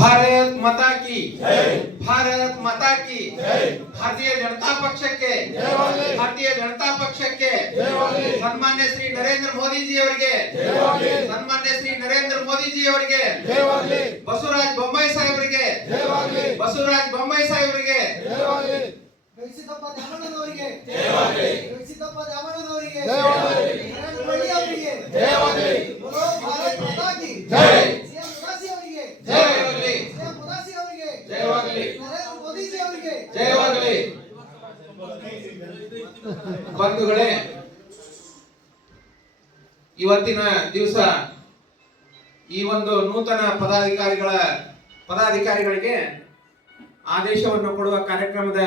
भारत माता की भारत माता की भारतीय जनता पक्षಕ್ಕೆ भारतीय जनता पक्षಕ್ಕೆ ಸನ್ಮಾನ್ಯ ಶ್ರೀ ನರೇಂದ್ರ ಮೋದಿ ಜಿ ಅವರಿಗೆ ಸನ್ಮಾನ್ಯ ಶ್ರೀ ನರೇಂದ್ರ ಮೋದಿ ಜಿ ಅವರಿಗೆ ಬಸವರಾಜ ಬೊಮ್ಮಾಯಿ ಸಾಹೇಬರಿಗೆ ಬಸವರಾಜ ಬೊಮ್ಮಾಯಿ ಸಾಹೇಬರಿಗೆ ಸಿದ್ದಪ್ಪ ದ್ಯಾಮಣ್ಣನವರಿಗೆ ಜಯವಾಗಲಿ ಸಿದ್ದಪ್ಪ ದ್ಯಾಮಣ್ಣನವರಿಗೆ ಜಯವಾಗಲಿ ನರೇಂದ್ರ ಮೋದಿ ಅವರಿಗೆ ಜಯವಾಗಲಿ ಬೋಲೋ ಭಾರತ್ ಮಾತಾ ಕಿ ಜೈ ಸಿಎಂ ಮುರಾಸಿ ಅವರಿಗೆ ಜಯವಾಗಲಿ ಸಿಎಂ ಮುರಾಸಿ ಅವರಿಗೆ ಜಯವಾಗಲಿ ನರೇಂದ್ರ ಮೋದಿ ಜಿ ಅವರಿಗೆ ಜಯವಾಗಲಿ ಬಂಧುಗಳೇ ಇವತ್ತಿನ ದಿವಸ ಈ ಒಂದು ನೂತನ ಪದಾಧಿಕಾರಿಗಳಿಗೆ ಆದೇಶವನ್ನು ಕೊಡುವ ಕಾರ್ಯಕ್ರಮದ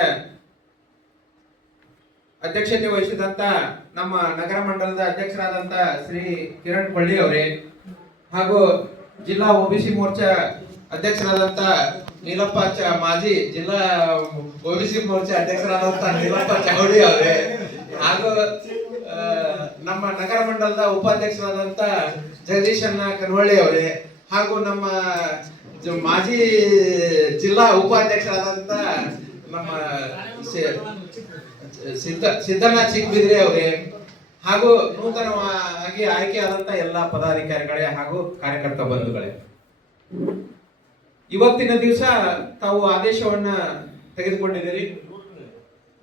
ಅಧ್ಯಕ್ಷತೆ ವಹಿಸಿದಂತ ನಮ್ಮ ನಗರ ಮಂಡಲದ ಅಧ್ಯಕ್ಷರಾದಂತ ಶ್ರೀ ಕಿರಣ್ ಕೊಳ್ಳಿ ಅವರೇ ಹಾಗೂ ಜಿಲ್ಲಾ ಒಬಿಸಿ ಮೋರ್ಚಾ ಅಧ್ಯಕ್ಷರಾದಂತ ನೀಲಪ್ಪ ಮಾಜಿ ಜಿಲ್ಲಾ ಒಬಿಸಿ ಮೋರ್ಚಾ ಅಧ್ಯಕ್ಷರಾದಂತ ನೀಲಪ್ಪ ಚೌಡಿ ಅವರೇ ಹಾಗೂ ನಮ್ಮ ನಗರ ಮಂಡಲದ ಉಪಾಧ್ಯಕ್ಷರಾದಂತ ಜಗದೀಶಣ್ಣ ಕನ್ವಳ್ಳಿ ಅವರೇ ಹಾಗೂ ನಮ್ಮ ಮಾಜಿ ಜಿಲ್ಲಾ ಉಪಾಧ್ಯಕ್ಷರಾದಂತ ನಮ್ಮ ಸಿದ್ದಣ್ಣ ಚಿಕ್ಕಬಿದ್ರಿ ಅವರೇ ಹಾಗೂ ನೂತನವಾಗಿ ಆಯ್ಕೆಯಾದಂತ ಎಲ್ಲ ಪದಾಧಿಕಾರಿಗಳೇ ಹಾಗೂ ಕಾರ್ಯಕರ್ತ ಬಂಧುಗಳೇ, ಇವತ್ತಿನ ದಿವಸ ತಾವು ಆದೇಶವನ್ನ ತೆಗೆದುಕೊಂಡಿದ್ದೀರಿ.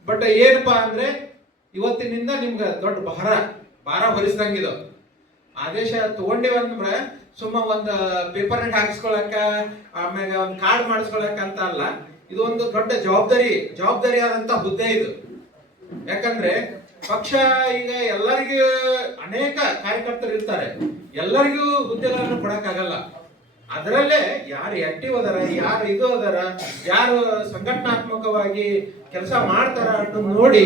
ಬಟ್ ಏನಪ್ಪಾ ಅಂದ್ರೆ ಇವತ್ತಿನಿಂದ ನಿಮ್ಗೆ ದೊಡ್ಡ ಭಾರ ಹೊರಿಸ್ದಂಗಿದು. ಆದೇಶ ತಗೊಂಡಿವಂದ್ರೆ ಸುಮ್ಮ ಒಂದು ಪೇಪರ್ನಾಗ ಹಾಕಿಸ್ಕೊಳಕ ಆಮ್ಯಾಗ ಒಂದು ಕಾರ್ಡ್ ಮಾಡಿಸ್ಕೊಳಕ ಅಂತ ಅಲ್ಲ, ಇದು ಒಂದು ದೊಡ್ಡ ಜವಾಬ್ದಾರಿ ಆದಂತ ಹುದ್ದೆ ಇದು. ಯಾಕಂದ್ರೆ ಪಕ್ಷ ಈಗ ಎಲ್ಲರಿಗೂ ಅನೇಕ ಕಾರ್ಯಕರ್ತರು ಇರ್ತಾರೆ, ಎಲ್ಲರಿಗೂ ಹುದ್ದೆಗಳನ್ನು ಕೊಡಕ್ಕಾಗಲ್ಲ. ಅದರಲ್ಲೇ ಯಾರು ಆಕ್ಟಿವ್ ಅದಾರ, ಯಾರು ಇದು ಅದಾರ, ಯಾರು ಸಂಘಟನಾತ್ಮಕವಾಗಿ ಕೆಲಸ ಮಾಡ್ತಾರ ಅನ್ನೋ ನೋಡಿ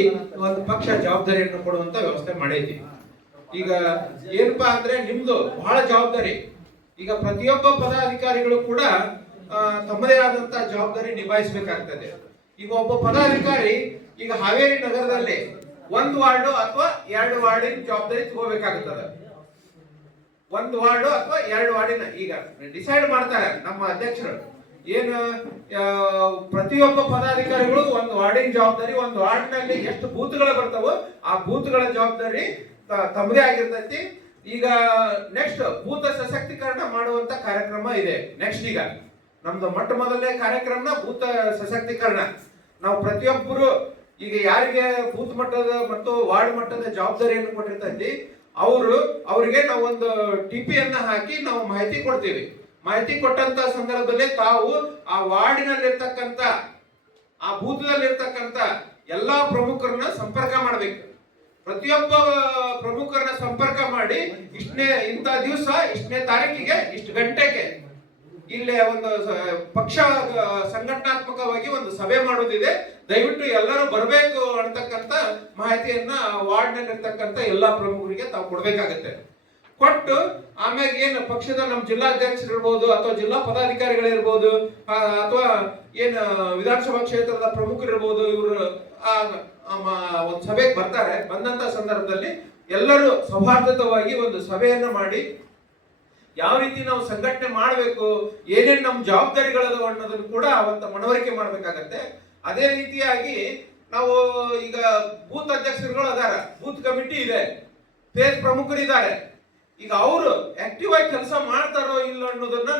ಒಂದು ಪಕ್ಷ ಜವಾಬ್ದಾರಿಯನ್ನು ಕೊಡುವಂತ ವ್ಯವಸ್ಥೆ ಮಾಡೈತಿ. ಈಗ ಏನಪ್ಪಾ ಅಂದ್ರೆ ನಿಮ್ದು ಬಹಳ ಜವಾಬ್ದಾರಿ. ಈಗ ಪ್ರತಿಯೊಬ್ಬ ಪದಾಧಿಕಾರಿಗಳು ಕೂಡ ತಮ್ಮದೇ ಆದಂತ ಜವಾಬ್ದಾರಿ ನಿಭಾಯಿಸಬೇಕಾಗ್ತದೆ. ಈಗ ಒಬ್ಬ ಪದಾಧಿಕಾರಿ ಈಗ ಹಾವೇರಿ ನಗರದಲ್ಲಿ 1 ವಾರ್ಡ್ ಅಥವಾ 2 ವಾರ್ಡಿನ ಜವಾಬ್ದಾರಿ ತಗೋಬೇಕಾಗುತ್ತದೆ. 1 ವಾರ್ಡ್ ಅಥವಾ 2 ವಾರ್ಡಿನ ಈಗ ಡಿಸೈಡ್ ಮಾಡ್ತಾರೆ ನಮ್ಮ ಅಧ್ಯಕ್ಷರು. ಏನು ಪ್ರತಿಯೊಬ್ಬ ಪದಾಧಿಕಾರಿಗಳು 1 ವಾರ್ಡಿನ ಜವಾಬ್ದಾರಿ, 1 ವಾರ್ಡ್ನಲ್ಲಿ ಎಷ್ಟು ಬೂತ್ಗಳು ಬರ್ತಾವೋ ಆ ಬೂತ್ಗಳ ಜವಾಬ್ದಾರಿ ತಮ್ಮದೇ ಆಗಿರ್ತೈತಿ. ಈಗ ನೆಕ್ಸ್ಟ್ ಬೂತ್ ಸಶಕ್ತೀಕರಣ ಮಾಡುವಂತ ಕಾರ್ಯಕ್ರಮ ಇದೆ. ನೆಕ್ಸ್ಟ್ ಈಗ ನಮ್ದು ಮೊದಲನೇ ಕಾರ್ಯಕ್ರಮ ಬೂತ್ ಸಶಕ್ತೀಕರಣ. ನಾವು ಪ್ರತಿಯೊಬ್ಬರು ಈಗ ಯಾರಿಗೆ ಬೂತ್ ಮಟ್ಟದ ಮತ್ತು ವಾರ್ಡ್ ಮಟ್ಟದ ಜವಾಬ್ದಾರಿಯನ್ನು ಕೊಟ್ಟಿರ್ತೈತಿ ಅವರಿಗೆ ನಾವು ಒಂದು ಟಿಪಿಯನ್ನ ಹಾಕಿ ನಾವು ಮಾಹಿತಿ ಕೊಡ್ತೀವಿ. ಮಾಹಿತಿ ಕೊಟ್ಟಂತ ಸಂದರ್ಭದಲ್ಲಿ ತಾವು ಆ ವಾರ್ಡಿನಲ್ಲಿರ್ತಕ್ಕಂಥ ಆ ಬೂತ್ನಲ್ಲಿರ್ತಕ್ಕಂಥ ಎಲ್ಲಾ ಪ್ರಮುಖರನ್ನ ಸಂಪರ್ಕ ಮಾಡಬೇಕು. ಪ್ರತಿಯೊಬ್ಬ ಪ್ರಮುಖರನ್ನ ಸಂಪರ್ಕ ಮಾಡಿ ಇಂಥ ದಿವಸ ಇಷ್ಟನೇ ತಾರೀಕಿಗೆ ಇಷ್ಟು ಗಂಟೆಗೆ ಇಲ್ಲೇ ಒಂದು ಪಕ್ಷ ಸಂಘಟನಾತ್ಮಕವಾಗಿ ಒಂದು ಸಭೆ ಮಾಡೋದಿದೆ, ದಯವಿಟ್ಟು ಎಲ್ಲರೂ ಬರಬೇಕು ಅಂತಕ್ಕಂಥ ಮಾಹಿತಿಯನ್ನ ವಾರ್ಡ್ ನಲ್ಲಿ ಇರ್ತಕ್ಕಂಥ ಎಲ್ಲಾ ಪ್ರಮುಖರಿಗೆ ತಾವು ಕೊಡ್ಬೇಕಾಗತ್ತೆ. ಕೊಟ್ಟು ಆಮ್ಯಾಗ ಏನು ಪಕ್ಷದ ನಮ್ಮ ಜಿಲ್ಲಾಧ್ಯಕ್ಷರು ಇರ್ಬೋದು ಅಥವಾ ಜಿಲ್ಲಾ ಪದಾಧಿಕಾರಿಗಳಿರ್ಬೋದು ಅಥವಾ ಏನು ವಿಧಾನಸಭಾ ಕ್ಷೇತ್ರದ ಪ್ರಮುಖರು ಇರ್ಬೋದು, ಇವರು ಒಂದು ಸಭೆಗೆ ಬರ್ತಾರೆ. ಬಂದಂತ ಸಂದರ್ಭದಲ್ಲಿ ಎಲ್ಲರೂ ಸೌಹಾರ್ದತವಾಗಿ ಒಂದು ಸಭೆಯನ್ನ ಮಾಡಿ ಯಾವ ರೀತಿ ನಾವು ಸಂಘಟನೆ ಮಾಡಬೇಕು, ಏನೇನು ನಮ್ಮ ಜವಾಬ್ದಾರಿಗಳದ ಅನ್ನೋದನ್ನು ಕೂಡ ಅವತ್ತ ಮನವರಿಕೆ ಮಾಡಬೇಕಾಗತ್ತೆ. ಅದೇ ರೀತಿಯಾಗಿ ನಾವು ಈಗ ಬೂತ್ ಅಧ್ಯಕ್ಷರುಗಳು ಅದಾರ, ಬೂತ್ ಕಮಿಟಿ ಇದೆ, ಫೇಸ್ ಪ್ರಮುಖರಿದ್ದಾರೆ. ಈಗ ಅವರು ಆಕ್ಟಿವ್ ಆಗಿ ಕೆಲಸ ಮಾಡ್ತಾರೋ ಇಲ್ಲ ಅನ್ನೋದನ್ನ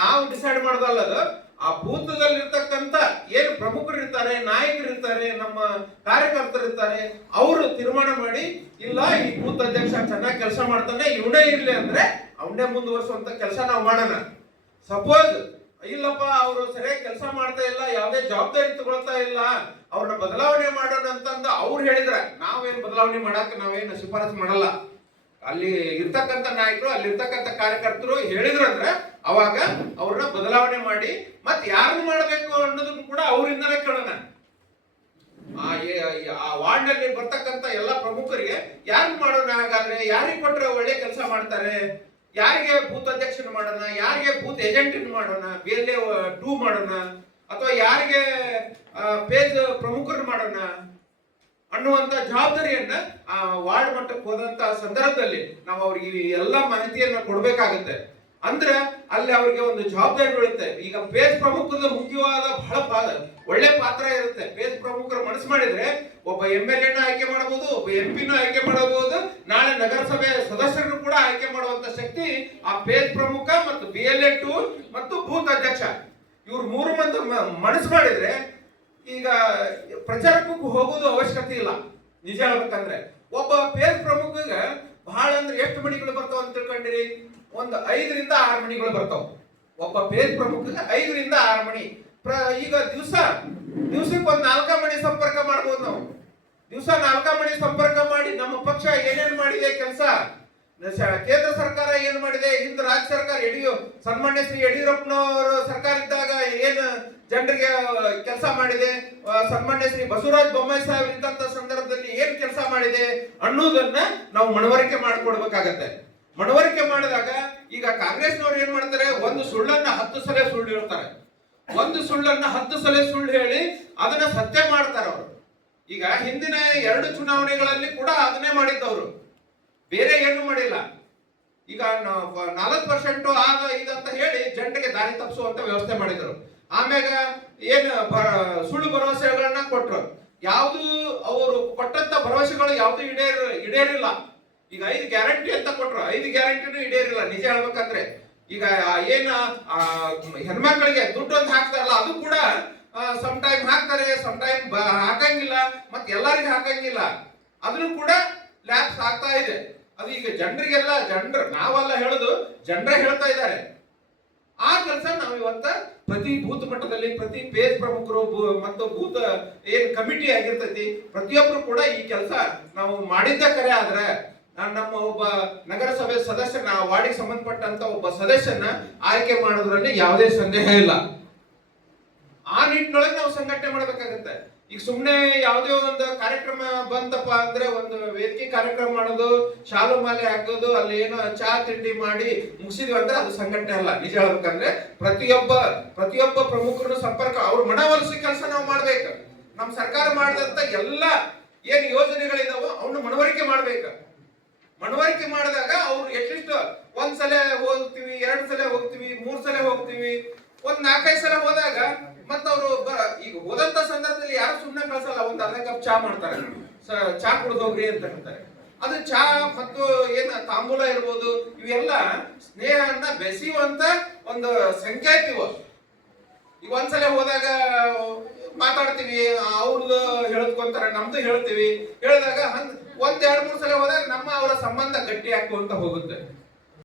ನಾವು ಡಿಸೈಡ್ ಮಾಡೋದಲ್ಲದ ಆ ಬೂತ್ದಲ್ಲಿ ಇರ್ತಕ್ಕಂಥ ಏನು ಪ್ರಮುಖರು ಇರ್ತಾರೆ, ನಾಯಕರು ಇರ್ತಾರೆ, ನಮ್ಮ ಕಾರ್ಯಕರ್ತರು ಇರ್ತಾರೆ, ಅವರು ತೀರ್ಮಾನ ಮಾಡಿ ಇಲ್ಲ ಈ ಬೂತ್ ಅಧ್ಯಕ್ಷ ಚೆನ್ನಾಗಿ ಕೆಲಸ ಮಾಡ್ತಾನೆ, ಇವನೇ ಇರ್ಲಿ ಅಂದ್ರೆ ಅವನೇ ಮುಂದುವರಿಸುವಂತ ಕೆಲಸ ನಾವು ಮಾಡೋಣ. ಸಪೋಸ್ ಇಲ್ಲಪ್ಪ ಅವರು ಸರಿಯಾಗಿ ಕೆಲಸ ಮಾಡ್ತಾ ಇಲ್ಲ, ಯಾವುದೇ ಜವಾಬ್ದಾರಿ ತಗೊಳ್ತಾ ಇಲ್ಲ, ಅವ್ರನ್ನ ಬದಲಾವಣೆ ಮಾಡೋಣ ಅಂತಂದ ಅವ್ರು ಹೇಳಿದ್ರೆ ನಾವೇನು ಬದಲಾವಣೆ ಮಾಡಕ್ಕೆ ನಾವೇನು ಶಿಫಾರಸು ಮಾಡಲ್ಲ. ಅಲ್ಲಿ ಇರ್ತಕ್ಕಂಥ ನಾಯಕರು, ಅಲ್ಲಿ ಇರ್ತಕ್ಕಂಥ ಕಾರ್ಯಕರ್ತರು ಹೇಳಿದ್ರು ಅಂದ್ರೆ ಅವಾಗ ಅವ್ರನ್ನ ಬದಲಾವಣೆ ಮಾಡಿ ಮತ್ತೆ ಯಾರನ್ನು ಮಾಡಬೇಕು ಅನ್ನೋದನ್ನು ಕೂಡ ಅವರಿಂದಲೇ ಕೇಳೋಣ. ಆ ವಾರ್ಡ್ ನಲ್ಲಿ ಬರ್ತಕ್ಕಂಥ ಎಲ್ಲಾ ಪ್ರಮುಖರಿಗೆ ಯಾರು ಮಾಡೋಣ, ಹಾಗಾದ್ರೆ ಯಾರಿಗೆ ಕೊಟ್ರೆ ಒಳ್ಳೆ ಕೆಲಸ ಮಾಡ್ತಾರೆ, ಯಾರಿಗೆ ಬೂತ್ ಅಧ್ಯಕ್ಷನ ಮಾಡೋಣ, ಯಾರಿಗೆ ಬೂತ್ ಏಜೆಂಟ್ ಮಾಡೋಣ, ಬೇರೆ 2 ಮಾಡೋಣ, ಅಥವಾ ಯಾರಿಗೆ ಪೇಜ್ ಪ್ರಮುಖರು ಮಾಡೋಣ ಅನ್ನುವಂತ ಜವಾಬ್ದಾರಿಯನ್ನ ಆ ವಾರ್ಡ್ ಮಟ್ಟಕ್ಕೆ ಹೋದಂತ ಸಂದರ್ಭದಲ್ಲಿ ನಾವು ಅವ್ರಿಗೆ ಎಲ್ಲ ಮಾಹಿತಿಯನ್ನ ಕೊಡ್ಬೇಕಾಗತ್ತೆ. ಅಂದ್ರೆ ಅಲ್ಲಿ ಅವ್ರಿಗೆ ಒಂದು ಜವಾಬ್ದಾರಿ ಬೀಳುತ್ತೆ. ಈಗ ಪೇಜ್ ಪ್ರಮುಖದ ಮುಖ್ಯವಾದ ಬಹಳ ಒಳ್ಳೆ ಪಾತ್ರ ಇರುತ್ತೆ. ಪೇಜ್ ಪ್ರಮುಖರು ಮನಸ್ಸು ಮಾಡಿದ್ರೆ ಒಬ್ಬ MLA ನ ಆಯ್ಕೆ ಮಾಡಬಹುದು, ಒಬ್ಬ MP ನ ಆಯ್ಕೆ ಮಾಡಬಹುದು, ನಾಳೆ ನಗರಸಭೆ ಸದಸ್ಯರನ್ನು ಕೂಡ ಆಯ್ಕೆ ಮಾಡುವಂತ ಶಕ್ತಿ ಆ ಪೇಜ್ ಪ್ರಮುಖ ಮತ್ತು BLA2 ಮತ್ತು ಬೂತ್ ಅಧ್ಯಕ್ಷ ಇವ್ರು 3 ಮಂದಿ ಮನಸ್ಸು ಮಾಡಿದ್ರೆ ಈಗ ಪ್ರಚಾರಕ್ಕೂ ಹೋಗೋದು ಅವಶ್ಯಕತೆ ಇಲ್ಲ. ನಿಜ ಹೇಳ್ಬೇಕಂದ್ರೆ ಒಬ್ಬ ಪೇಜ್ ಪ್ರಮುಖಗ ಬಹಳ ಅಂದ್ರೆ ಎಷ್ಟು ಮಣಿಗಳು ಬರ್ತಾವ ಅಂತ ತಿಳ್ಕೊಂಡಿರಿ? ಒಂದು 5 ರಿಂದ 6 ಮಣಿಗಳು ಬರ್ತಾವ. ಒಬ್ಬ ಪೇಜ್ ಪ್ರಮುಖಗ 5 ರಿಂದ 6 ಮಣಿ. ಈಗ ದಿವಸಕ್ಕೆ ಒಂದು 4 ಮಣಿ ಸಂಪರ್ಕ ಮಾಡ್ಬೋದು ನಾವು. ದಿವಸ 4 ಮಣಿ ಸಂಪರ್ಕ ಮಾಡಿ ನಮ್ಮ ಪಕ್ಷ ಏನೇನ್ ಮಾಡಿದೆ ಕೆಲಸ, ಕೇಂದ್ರ ಸರ್ಕಾರ ಏನ್ ಮಾಡಿದೆ, ಹಿಂದೆ ರಾಜ್ಯ ಸರ್ಕಾರ ಸನ್ಮಾನ್ಯ ಶ್ರೀ ಯಡಿಯೂರಪ್ಪನವರ ಸರ್ಕಾರ ಇದ್ದಾಗ ಏನ್ ಜನರಿಗೆ ಕೆಲಸ ಮಾಡಿದೆ, ಸನ್ಮಾನ್ಯ ಶ್ರೀ ಬಸವರಾಜ ಬೊಮ್ಮಾಯಿ ಸಾಹೇಬ್ ಇದ್ದಂತ ಸಂದರ್ಭದಲ್ಲಿ ಏನ್ ಕೆಲಸ ಮಾಡಿದೆ ಅನ್ನೋದನ್ನ ನಾವು ಮನವರಿಕೆ ಮಾಡ್ಕೊಡ್ಬೇಕಾಗತ್ತೆ. ಮನವರಿಕೆ ಮಾಡಿದಾಗ ಈಗ ಕಾಂಗ್ರೆಸ್ನವ್ರು ಏನ್ ಮಾಡ್ತಾರೆ, ಒಂದು ಸುಳ್ಳನ್ನ 10 ಸಲ ಸುಳ್ಳು ಹೇಳ್ತಾರೆ. ಒಂದು ಸುಳ್ಳನ್ನ 10 ಸಲ ಸುಳ್ಳು ಹೇಳಿ ಅದನ್ನ ಸತ್ಯ ಮಾಡ್ತಾರೆ ಅವರು. ಈಗ ಹಿಂದಿನ 2 ಚುನಾವಣೆಗಳಲ್ಲಿ ಕೂಡ ಅದನ್ನೇ ಮಾಡಿದ್ದವರು, ಬೇರೆ ಏನು ಮಾಡಿಲ್ಲ. ಈಗ 40% ಆಗ ಇದಂತ ಹೇಳಿ ಜನರಿಗೆ ದಾರಿ ತಪ್ಪಿಸುವಂತ ವ್ಯವಸ್ಥೆ ಮಾಡಿದ್ರು. ಆಮ್ಯಾಗ ಏನ್ ಸುಳ್ಳು ಭರವಸೆಗಳನ್ನ ಕೊಟ್ರು. ಯಾವುದು ಅವರು ಕೊಟ್ಟಂತ ಭರವಸೆಗಳು ಯಾವ್ದು ಈಡೇರಿಲ್ಲ. ಈಗ 5 ಗ್ಯಾರಂಟಿ ಅಂತ ಕೊಟ್ರು, 5 ಗ್ಯಾರಂಟಿನೂ ಈಡೇರಿಲ್ಲ. ನಿಜ ಹೇಳ್ಬೇಕಂದ್ರೆ ಈಗ ಏನ್ ಹೆಣ್ಮಕ್ಳಿಗೆ ದುಡ್ಡು ಅಂತ ಹಾಕ್ತಾರಲ್ಲ ಅದು ಕೂಡ ಸಮ್ ಟೈಮ್ ಹಾಕ್ತಾರೆ, ಸಮ್ ಟೈಮ್ ಹಾಕಂಗಿಲ್ಲ, ಮತ್ತೆ ಎಲ್ಲರಿಗೂ ಹಾಕಂಗಿಲ್ಲ. ಅದನ್ನು ಕೂಡ ಲ್ಯಾಪ್ಸ್ ಆಗ್ತಾ ಇದೆ. ಅದು ಈಗ ನಾವೆಲ್ಲ ಹೇಳುದು, ಜನರೇ ಹೇಳ್ತಾ ಇದ್ದಾರೆ. ಆ ಕೆಲಸ ನಾವು ಇವತ್ತ ಪ್ರತಿ ಬೂತ್ ಮಟ್ಟದಲ್ಲಿ ಪ್ರತಿ ಪೇಜ್ ಪ್ರಮುಖರು ಮತ್ತು ಬೂತ್ ಏನ್ ಕಮಿಟಿ ಆಗಿರ್ತೈತಿ ಪ್ರತಿಯೊಬ್ರು ಕೂಡ ಈ ಕೆಲಸ ನಾವು ಮಾಡಿದ್ದ ಕರೆ ಆದ್ರೆ ನಮ್ಮ ಒಬ್ಬ ನಗರಸಭೆ ಸದಸ್ಯನ ವಾರ್ಡಿಗೆ ಸಂಬಂಧಪಟ್ಟಂತ ಒಬ್ಬ ಸದಸ್ಯನ ಆಯ್ಕೆ ಮಾಡೋದ್ರಲ್ಲಿ ಯಾವುದೇ ಸಂದೇಹ ಇಲ್ಲ. ಆ ನಿಟ್ಟಿನೊಳಗೆ ನಾವು ಸಂಘಟನೆ ಮಾಡ್ಬೇಕಾಗತ್ತೆ. ಈಗ ಸುಮ್ನೆ ಯಾವುದೇ ಒಂದು ಕಾರ್ಯಕ್ರಮ ಬಂತಪ್ಪ ಅಂದ್ರೆ ಒಂದು ವೇದಿಕೆ ಕಾರ್ಯಕ್ರಮ ಮಾಡೋದು, ಶಾಲು ಮಾಲೆ ಹಾಕೋದು, ಅಲ್ಲಿ ಏನೋ ಚಾ ತಿಂಡಿ ಮಾಡಿ ಮುಗಿಸಿದ್ವಿ ಅಂದ್ರೆ ಅದು ಸಂಘಟನೆ ಅಲ್ಲ. ನಿಜ ಹೇಳ್ಬೇಕಂದ್ರೆ ಪ್ರತಿಯೊಬ್ಬ ಪ್ರಮುಖರನ್ನು ಸಂಪರ್ಕ ಅವ್ರ ಮನವೊಲಿಸಿ ಕೆಲಸ ನಾವು ಮಾಡ್ಬೇಕು. ನಮ್ಮ ಸರ್ಕಾರ ಮಾಡಿದಂತ ಎಲ್ಲ ಏನ್ ಯೋಜನೆಗಳಿದಾವೋ ಅವನು ಮನವರಿಕೆ ಮಾಡ್ಬೇಕು. ಮನವರಿಕೆ ಮಾಡಿದಾಗ ಅವ್ರು ಎಟ್ಲೀಸ್ಟ್ 1 ಸಲ ಹೋಗ್ತೀವಿ, 2 ಸಲ ಹೋಗ್ತೀವಿ, 3 ಸಲ ಹೋಗ್ತೀವಿ, ಒಂದ್ 4-5 ಸಲ ಹೋದಾಗ ಮತ್ತ ಅವರು ಈಗ ಹೋದಂತ ಸಂದರ್ಭದಲ್ಲಿ ಯಾರು ಸುಮ್ಮನೆ ಕಳ್ಸಲ್ಲ. ಒಂದ್ ಅರ್ಧ ಕಪ್ ಚಾ ಮಾಡ್ತಾರೆ, ಚಾ ಕುಡ್ದು ಹೋಗ್ರಿ ಅಂತ ಹೇಳ್ತಾರೆ. ಅದು ಚಾ ಮತ್ತು ಏನ್ ತಾಂಬೂಲ ಇರ್ಬೋದು, ಇವೆಲ್ಲ ಸ್ನೇಹನ ಬೆಸೆಯುವಂತ ಒಂದು ಸಂಕೇತ ಇವು. ಈಗ ಒಂದ್ಸಲ ಹೋದಾಗ ಮಾತಾಡ್ತೀವಿ, ಅವ್ರದ್ದು ಹೇಳ್ಕೊಂತಾರೆ, ನಮ್ದು ಹೇಳ್ತೀವಿ. ಹೇಳಿದಾಗ 1-2-3 ಸಲ ಹೋದಾಗ ಅವರ ಸಂಬಂಧ ಗಟ್ಟಿ ಹಾಕುವಂತ ಹೋಗುತ್ತೆ.